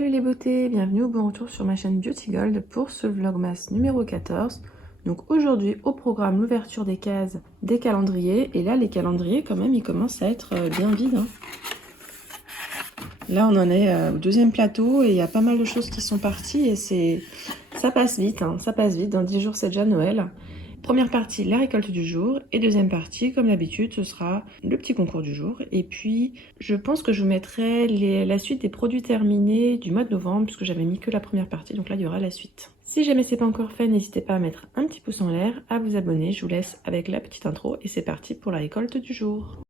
Salut les beautés, bienvenue au bon retour sur ma chaîne Beauty Gold pour ce vlogmas numéro 14. Donc aujourd'hui au programme l'ouverture des cases des calendriers. Et là les calendriers quand même ils commencent à être bien vides. Là on en est au deuxième plateau et il y a pas mal de choses qui sont parties et ça passe vite, ça passe vite. Dans 10 jours c'est déjà Noël. Première partie, la récolte du jour. Et deuxième partie, comme d'habitude, ce sera le petit concours du jour. Et puis, je pense que je vous mettrai la suite des produits terminés du mois de novembre, puisque j'avais mis que la première partie, donc là, il y aura la suite. Si jamais c'est pas encore fait, n'hésitez pas à mettre un petit pouce en l'air, à vous abonner. Je vous laisse avec la petite intro et c'est parti pour la récolte du jour.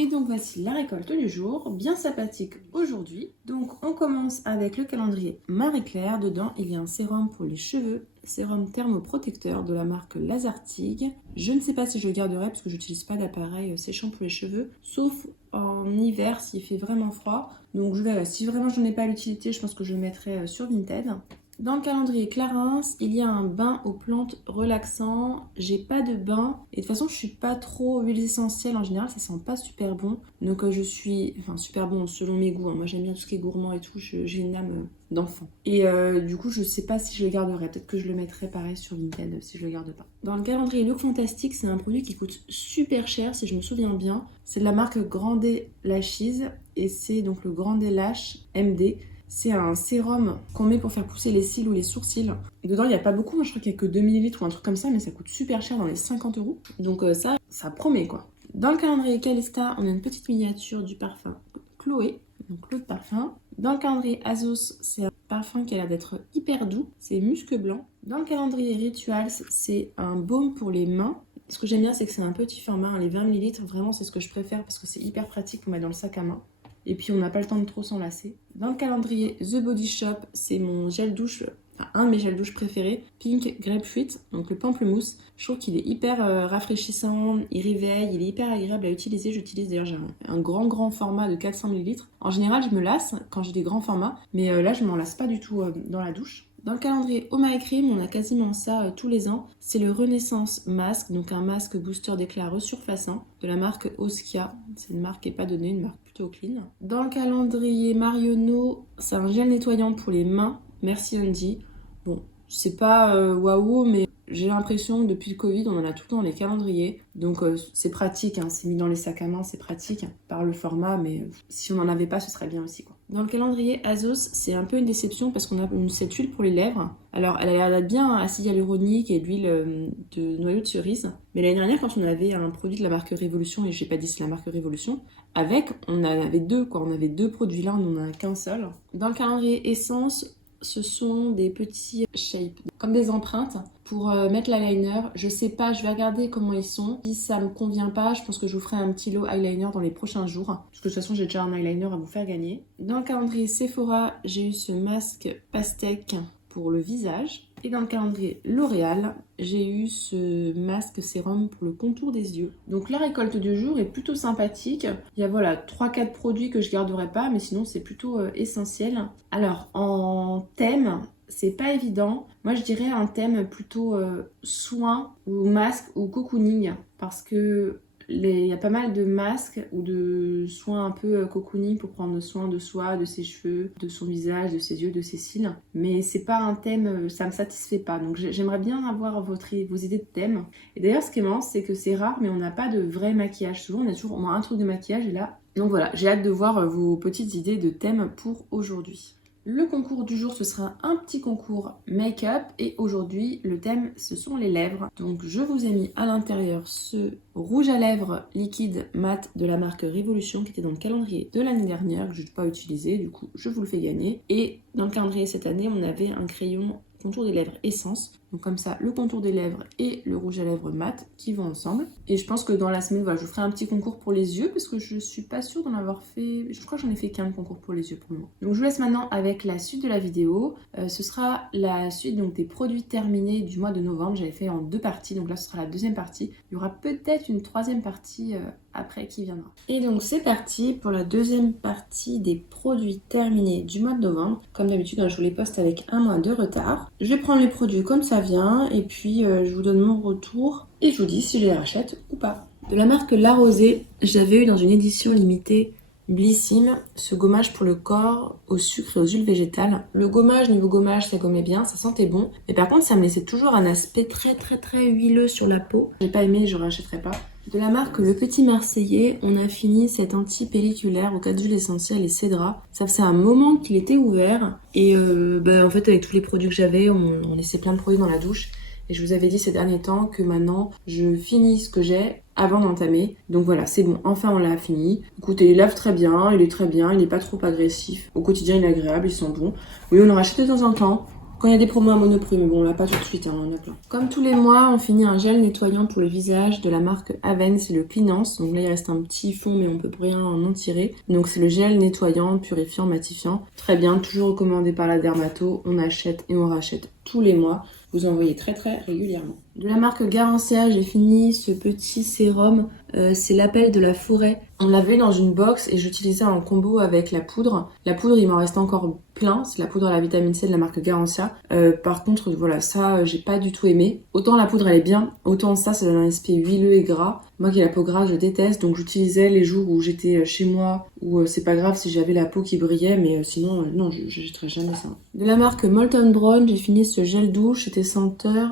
Et donc voici la récolte du jour, bien sympathique aujourd'hui. Donc on commence avec le calendrier Marie-Claire. Dedans il y a un sérum pour les cheveux, sérum thermoprotecteur de la marque Lazartigue. Je ne sais pas si je le garderai parce que j'utilise pas d'appareil séchant pour les cheveux, sauf en hiver s'il fait vraiment froid. Donc je verrai, si vraiment j'en ai pas l'utilité, je pense que je le mettrai sur Vinted. Dans le calendrier Clarins, il y a un bain aux plantes relaxant. J'ai pas de bain et de toute façon je suis pas trop huiles essentielles en général, ça sent pas super bon. Donc je suis, enfin super bon selon mes goûts, moi j'aime bien tout ce qui est gourmand et tout, j'ai une âme d'enfant. Et du coup je sais pas si je le garderai, peut-être que je le mettrai pareil sur Vinted si je le garde pas. Dans le calendrier Look Fantastique, c'est un produit qui coûte super cher si je me souviens bien. C'est de la marque Grande Lashes et c'est donc le Grande Lash MD. C'est un sérum qu'on met pour faire pousser les cils ou les sourcils. Dedans, il n'y a pas beaucoup, je crois qu'il n'y a que 2 ml ou un truc comme ça, mais ça coûte super cher, dans les 50 €. Donc ça promet quoi. Dans le calendrier Calista, on a une petite miniature du parfum Chloé, donc l'eau de parfum. Dans le calendrier Azos, c'est un parfum qui a l'air d'être hyper doux, c'est musc blanc. Dans le calendrier Rituals, c'est un baume pour les mains. Ce que j'aime bien, c'est que c'est un petit format, les 20 ml, vraiment c'est ce que je préfère parce que c'est hyper pratique pour mettre dans le sac à main. Et puis on n'a pas le temps de trop s'enlacer. Dans le calendrier The Body Shop, c'est mon gel douche, enfin un de mes gels douche préférés, Pink Grapefruit, donc le pamplemousse. Je trouve qu'il est hyper rafraîchissant, il réveille, il est hyper agréable à utiliser. J'utilise d'ailleurs, j'ai un grand format de 400 ml. En général, je me lasse quand j'ai des grands formats, mais là je m'en lasse pas du tout dans la douche. Dans le calendrier Oh My Cream, on a quasiment ça tous les ans. C'est le Renaissance Mask, donc un masque booster d'éclat resurfaçant de la marque Oskia. C'est une marque qui n'est pas donnée, une marque plutôt clean. Dans le calendrier Marionneau, c'est un gel nettoyant pour les mains. Merci Andy. Bon, c'est pas waouh, mais j'ai l'impression depuis le Covid, on en a tout le temps dans les calendriers. Donc c'est pratique, c'est mis dans les sacs à main, c'est pratique par le format, mais si on n'en avait pas, ce serait bien aussi quoi. Dans le calendrier Azos, c'est un peu une déception parce qu'on a cette huile pour les lèvres. Alors elle a l'air d'être bien acide hyaluronique et d'huile de noyau de cerise. Mais l'année dernière, quand on avait un produit de la marque Révolution, et j'ai pas dit c'est la marque Révolution, on en avait deux quoi, on avait deux produits là, on n'en a qu'un seul. Dans le calendrier Essence, ce sont des petits shapes, comme des empreintes pour mettre l'eyeliner. Je sais pas, je vais regarder comment ils sont. Si ça me convient pas, je pense que je vous ferai un petit lot eyeliner dans les prochains jours. Parce que de toute façon, j'ai déjà un eyeliner à vous faire gagner. Dans le calendrier Sephora, j'ai eu ce masque pastèque pour le visage. Et dans le calendrier L'Oréal, j'ai eu ce masque sérum pour le contour des yeux. Donc la récolte du jour est plutôt sympathique. Il y a voilà 3-4 produits que je garderai pas, mais sinon c'est plutôt essentiel. Alors en thème, c'est pas évident. Moi je dirais un thème plutôt soin ou masque ou cocooning, parce que il y a pas mal de masques ou de soins un peu cocooning pour prendre soin de soi, de ses cheveux, de son visage, de ses yeux, de ses cils. Mais c'est pas un thème, ça me satisfait pas. Donc j'aimerais bien avoir vos idées de thème. Et d'ailleurs, ce qui est marrant, c'est que c'est rare, mais on n'a pas de vrai maquillage. Souvent, on a toujours au moins un truc de maquillage et là. Donc voilà, j'ai hâte de voir vos petites idées de thème pour aujourd'hui. Le concours du jour, ce sera un petit concours make-up et aujourd'hui, le thème, ce sont les lèvres. Donc, je vous ai mis à l'intérieur ce rouge à lèvres liquide mat de la marque Révolution qui était dans le calendrier de l'année dernière, que je n'ai pas utilisé, du coup, je vous le fais gagner. Et dans le calendrier cette année, on avait un crayon contour des lèvres Essence Donc comme ça, le contour des lèvres et le rouge à lèvres mat qui vont ensemble. Et je pense que dans la semaine, voilà, je vous ferai un petit concours pour les yeux parce que je suis pas sûre d'en avoir fait... Je crois que j'en ai fait qu'un concours pour les yeux pour le moment. Donc je vous laisse maintenant avec la suite de la vidéo. Ce sera la suite donc des produits terminés du mois de novembre. J'avais fait en 2 parties, donc là ce sera la 2e partie. Il y aura peut-être une 3e partie après qui viendra. Et donc c'est parti pour la 2e partie des produits terminés du mois de novembre. Comme d'habitude, je vous les poste avec un mois de retard. Je vais prendre les produits comme ça vient et puis je vous donne mon retour et je vous dis si je les rachète ou pas. De la marque La Rosée, j'avais eu dans une édition limitée Blissime ce gommage pour le corps au sucre et aux huiles végétales. Le gommage, niveau gommage, ça gommait bien, ça sentait bon. Mais par contre, ça me laissait toujours un aspect très huileux sur la peau. J'ai pas aimé, je rachèterai pas. De la marque Le Petit Marseillais, on a fini cet anti-pelliculaire aux 4 huiles essentielles et cédra. Ça faisait un moment qu'il était ouvert et en fait avec tous les produits que j'avais, on laissait plein de produits dans la douche. Et je vous avais dit ces derniers temps que maintenant je finis ce que j'ai avant d'entamer. Donc voilà, c'est bon, enfin on l'a fini. Écoutez, il lave très bien, il est très bien, il n'est pas trop agressif. Au quotidien, il est agréable, il sent bon. Oui, on en rachète de temps en temps. Quand il y a des promos à Monoprix, mais bon, là pas tout de suite, on en a plein. Comme tous les mois, on finit un gel nettoyant pour le visage de la marque Aven, c'est le Cleanance. Donc là, il reste un petit fond, mais on peut plus rien en tirer. Donc c'est le gel nettoyant, purifiant, matifiant. Très bien, toujours recommandé par la dermato. On achète et on rachète tous les mois. Vous en voyez très régulièrement. De la marque Garancia, j'ai fini ce petit sérum. C'est l'appel de la forêt. On l'avait dans une box et j'utilisais en combo avec la poudre. La poudre, il m'en reste encore plein. C'est la poudre à la vitamine C de la marque Garancia. Par contre, voilà, ça, j'ai pas du tout aimé. Autant la poudre, elle est bien. Autant ça donne un aspect huileux et gras. Moi qui ai la peau grasse, je déteste. Donc j'utilisais les jours où j'étais chez moi, où c'est pas grave si j'avais la peau qui brillait. Mais sinon, non, je jetterai jamais ça. De la marque Molton Brown, j'ai fini ce gel douche. C'était senteur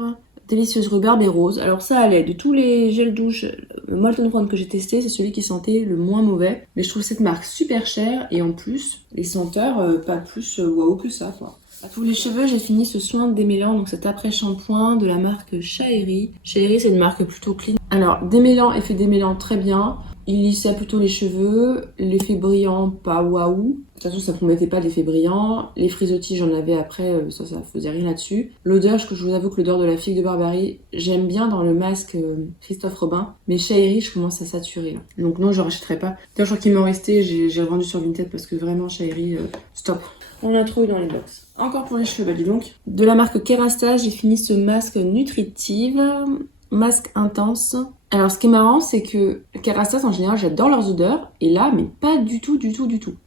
délicieuse rhubarbe et rose. Alors ça allait, de tous les gels douche Molton Brown que j'ai testé, c'est celui qui sentait le moins mauvais. Mais je trouve cette marque super chère et en plus, les senteurs, pas plus waouh que ça quoi. Pour les cheveux, j'ai fini ce soin de démêlant, donc cet après-shampoing de la marque Shaeri. Shaeri, c'est une marque plutôt clean. Alors, démêlant, effet démêlant, très bien. Il lissait plutôt les cheveux. L'effet brillant, pas waouh. De toute façon, ça ne promettait pas d'effet brillant. Les frisottis, j'en avais après, ça faisait rien là-dessus. L'odeur, je vous avoue que l'odeur de la figue de Barbarie, j'aime bien dans le masque Christophe Robin. Mais Shaeri, je commence à saturer là. Donc non, je rachèterai pas. D'ailleurs, je crois qu'il m'en restait, j'ai revendu sur Vinted parce que vraiment, Shaeri, stop. On l'a trouvé dans les box. Encore pour les cheveux, bah dis donc. De la marque Kerastase, j'ai fini ce masque nutritive, masque intense. Alors ce qui est marrant, c'est que Kerastase, en général, j'adore leurs odeurs. Et là, mais pas du tout.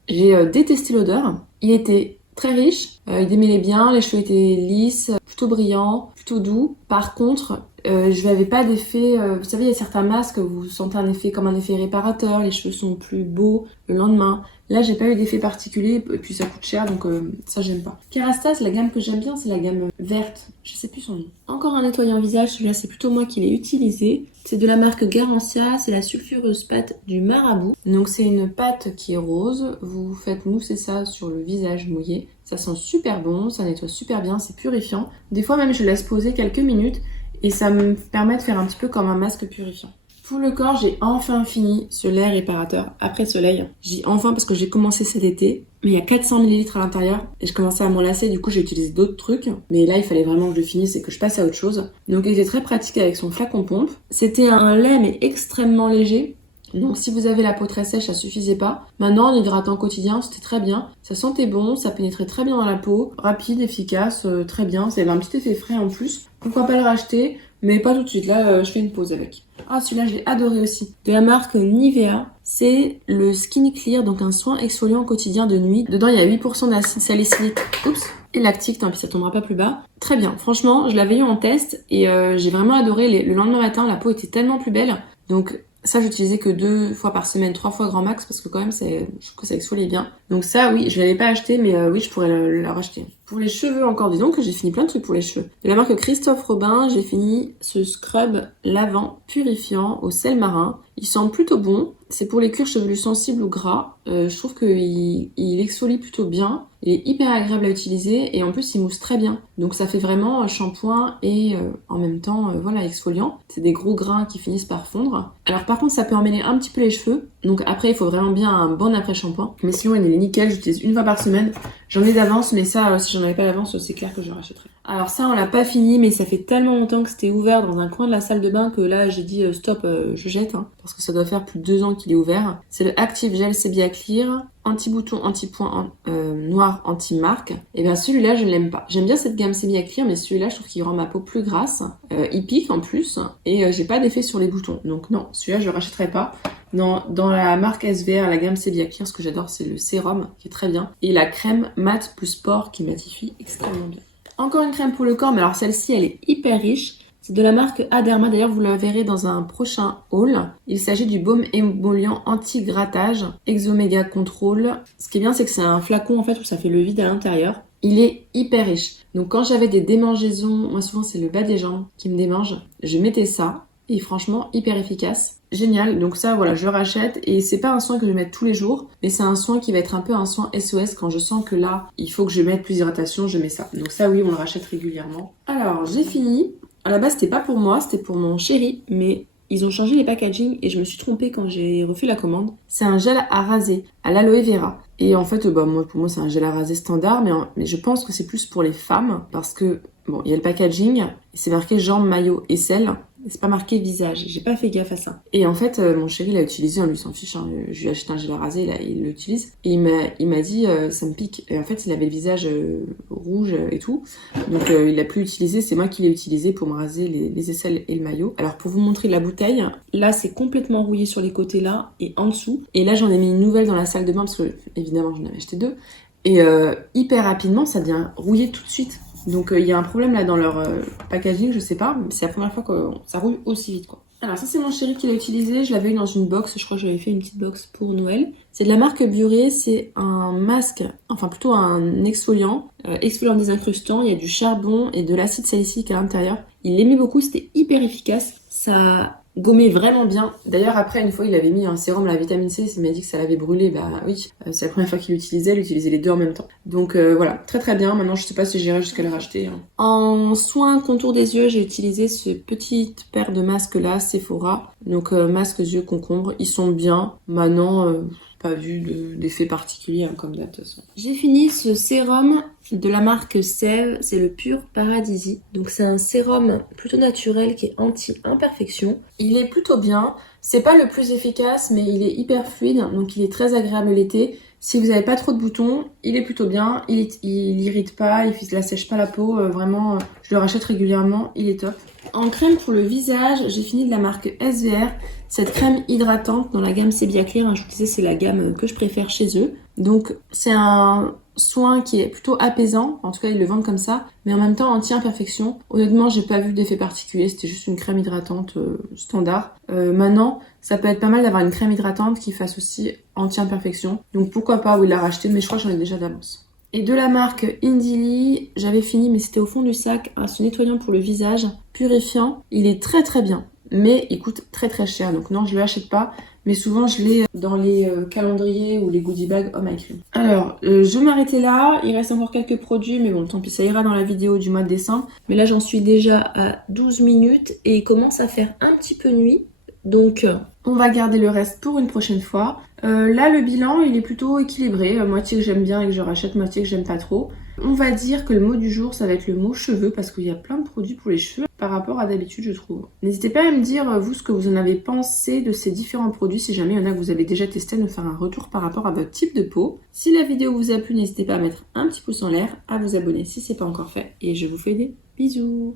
J'ai détesté l'odeur. Il était très riche, il démêlait bien, les cheveux étaient lisses, plutôt brillants, plutôt doux. Par contre, je n'avais pas d'effet... vous savez, il y a certains masques, vous sentez un effet comme un effet réparateur, les cheveux sont plus beaux le lendemain. Là, j'ai pas eu d'effet particulier, et puis ça coûte cher, donc ça, j'aime pas. Kerastase, la gamme que j'aime bien, c'est la gamme verte. Je sais plus son nom. Encore un nettoyant visage, celui-là, c'est plutôt moi qui l'ai utilisé. C'est de la marque Garancia, c'est la sulfureuse pâte du Marabout. Donc, c'est une pâte qui est rose. Vous faites mousser ça sur le visage mouillé. Ça sent super bon, ça nettoie super bien, c'est purifiant. Des fois, même, je laisse poser quelques minutes et ça me permet de faire un petit peu comme un masque purifiant. Pour le corps, j'ai enfin fini ce lait réparateur après soleil. J'ai enfin parce que j'ai commencé cet été, mais il y a 400 ml à l'intérieur et je commençais à m'en lasser, du coup j'ai utilisé d'autres trucs. Mais là, il fallait vraiment que je le finisse et que je passe à autre chose. Donc il était très pratique avec son flacon pompe. C'était un lait mais extrêmement léger. Donc si vous avez la peau très sèche, ça suffisait pas. Maintenant, en hydratant quotidien, c'était très bien. Ça sentait bon, ça pénétrait très bien dans la peau. Rapide, efficace, très bien. Ça avait un petit effet frais en plus. Pourquoi pas le racheter? Mais pas tout de suite, là je fais une pause avec. Ah, celui-là je l'ai adoré aussi. De la marque Nivea, c'est le Skin Clear, donc un soin exfoliant quotidien de nuit. Dedans il y a 8% d'acide salicylique et lactique, tant pis ça tombera pas plus bas. Très bien, franchement je l'avais eu en test et j'ai vraiment adoré. Le lendemain matin la peau était tellement plus belle. Donc ça j'utilisais que 2 fois par semaine, 3 fois grand max parce que quand même je trouve que ça exfolie bien. Donc ça oui, je l'avais pas acheté mais oui je pourrais le racheter. Pour les cheveux encore, disons que j'ai fini plein de trucs pour les cheveux. De la marque Christophe Robin, j'ai fini ce scrub lavant purifiant au sel marin. Il sent plutôt bon. C'est pour les cuirs chevelus sensibles ou gras. Je trouve qu'il exfolie plutôt bien. Il est hyper agréable à utiliser et en plus il mousse très bien. Donc ça fait vraiment shampoing et en même temps voilà exfoliant. C'est des gros grains qui finissent par fondre. Alors par contre ça peut emmêler un petit peu les cheveux. Donc après, il faut vraiment bien un bon après-shampoing. Mais sinon, il est nickel, j'utilise une fois par semaine. J'en ai d'avance, mais ça, si j'en avais pas d'avance, c'est clair que je rachèterais. Alors ça, on l'a pas fini, mais ça fait tellement longtemps que c'était ouvert dans un coin de la salle de bain que là, j'ai dit stop, je jette, hein, parce que ça doit faire plus de 2 ans qu'il est ouvert. C'est le Active Gel Sebia Clear, anti-bouton, anti-point, noir, anti-marque. Et bien celui-là, je ne l'aime pas. J'aime bien cette gamme Sebia Clear, mais celui-là, je trouve qu'il rend ma peau plus grasse. Il pique en plus, et j'ai pas d'effet sur les boutons. Donc non, celui-là, je rachèterai pas. Dans la marque SVR, la gamme Sebia Clear, ce que j'adore, c'est le sérum, qui est très bien. Et la crème mat plus pore, qui matifie extrêmement bien. Encore une crème pour le corps, mais alors celle-ci, elle est hyper riche. C'est de la marque Aderma, d'ailleurs vous la verrez dans un prochain haul. Il s'agit du baume émollient anti-grattage Exomega Control. Ce qui est bien, c'est que c'est un flacon en fait où ça fait le vide à l'intérieur. Il est hyper riche. Donc quand j'avais des démangeaisons, moi souvent c'est le bas des jambes qui me démange, je mettais ça. Et franchement, hyper efficace. Génial. Donc ça, voilà, je le rachète. Et c'est pas un soin que je mette tous les jours, mais c'est un soin qui va être un peu un soin SOS. Quand je sens que là, il faut que je mette plus d'hydratation, je mets ça. Donc ça, oui, on le rachète régulièrement. Alors, j'ai fini. À la base, c'était pas pour moi, c'était pour mon chéri. Mais ils ont changé les packaging et je me suis trompée quand j'ai refait la commande. C'est un gel à raser à l'aloe vera. Et en fait, pour moi, c'est un gel à raser standard. Mais je pense que c'est plus pour les femmes. Parce que, bon, il y a le packaging. C'est marqué jambes, maillot, aisselle. C'est pas marqué visage, j'ai pas fait gaffe à ça. Et en fait, mon chéri l'a utilisé, on lui s'en fiche, hein. Je lui ai acheté un gel à raser, là, il l'utilise. Et il m'a dit, ça me pique. Et en fait, il avait le visage rouge et tout. Donc il l'a plus utilisé, c'est moi qui l'ai utilisé pour me raser les aisselles et le maillot. Alors pour vous montrer la bouteille, là c'est complètement rouillé sur les côtés là et en dessous. Et là j'en ai mis une nouvelle dans la salle de bain parce que évidemment j'en avais acheté 2. Et hyper rapidement, ça devient rouillé tout de suite. Donc il y a un problème là dans leur packaging, je sais pas, mais c'est la première fois que ça rouille aussi vite quoi. Alors ça c'est mon chéri qui l'a utilisé, je l'avais eu dans une box, je crois que j'avais fait une petite box pour Noël. C'est de la marque Buré, c'est un masque, enfin plutôt un exfoliant, exfoliant désincrustant, il y a du charbon et de l'acide salicique à l'intérieur. Il l'aimait beaucoup, c'était hyper efficace, ça gommait vraiment bien. D'ailleurs après une fois il avait mis un sérum à la vitamine C, il m'a dit que ça l'avait brûlé, bah oui, c'est la première fois qu'il l'utilisait, il utilisait les deux en même temps. Donc voilà, très très bien, maintenant je sais pas si j'irai jusqu'à le racheter. Hein. En soin contour des yeux, j'ai utilisé ce petit paire de masques là, Sephora, donc masques yeux concombre, ils sont bien, maintenant pas vu d'effet particulier hein, comme date de toute façon. J'ai fini ce sérum de la marque Sève, c'est le Pur Paradisi. Donc c'est un sérum plutôt naturel qui est anti-imperfection. Il est plutôt bien, c'est pas le plus efficace mais il est hyper fluide, donc il est très agréable l'été. Si vous n'avez pas trop de boutons, il est plutôt bien, il irrite pas, il ne sèche pas la peau, vraiment je le rachète régulièrement, il est top. En crème pour le visage, j'ai fini de la marque SVR, cette crème hydratante dans la gamme Sebia Clear, hein, je vous disais c'est la gamme que je préfère chez eux. Donc c'est un soin qui est plutôt apaisant, en tout cas ils le vendent comme ça, mais en même temps anti-imperfection. Honnêtement j'ai pas vu d'effet particulier, c'était juste une crème hydratante standard. Maintenant ça peut être pas mal d'avoir une crème hydratante qui fasse aussi anti-imperfection, donc pourquoi pas oui la racheter, mais je crois que j'en ai déjà d'avance. Et de la marque Indili, j'avais fini mais c'était au fond du sac, ce nettoyant pour le visage purifiant, il est très très bien. Mais il coûte très très cher, donc non je ne l'achète pas, mais souvent je l'ai dans les calendriers ou les goodie bags Home Cream. Alors je vais m'arrêter là, il reste encore quelques produits, mais bon tant pis ça ira dans la vidéo du mois de décembre. Mais là j'en suis déjà à 12 minutes et il commence à faire un petit peu nuit, donc on va garder le reste pour une prochaine fois. Là le bilan il est plutôt équilibré, moitié que j'aime bien et que je rachète, moitié que j'aime pas trop. On va dire que le mot du jour ça va être le mot cheveux parce qu'il y a plein de produits pour les cheveux par rapport à d'habitude je trouve. N'hésitez pas à me dire vous ce que vous en avez pensé de ces différents produits, si jamais il y en a que vous avez déjà testé, à nous faire un retour par rapport à votre type de peau. Si la vidéo vous a plu, n'hésitez pas à mettre un petit pouce en l'air, à vous abonner si ce n'est pas encore fait et je vous fais des bisous.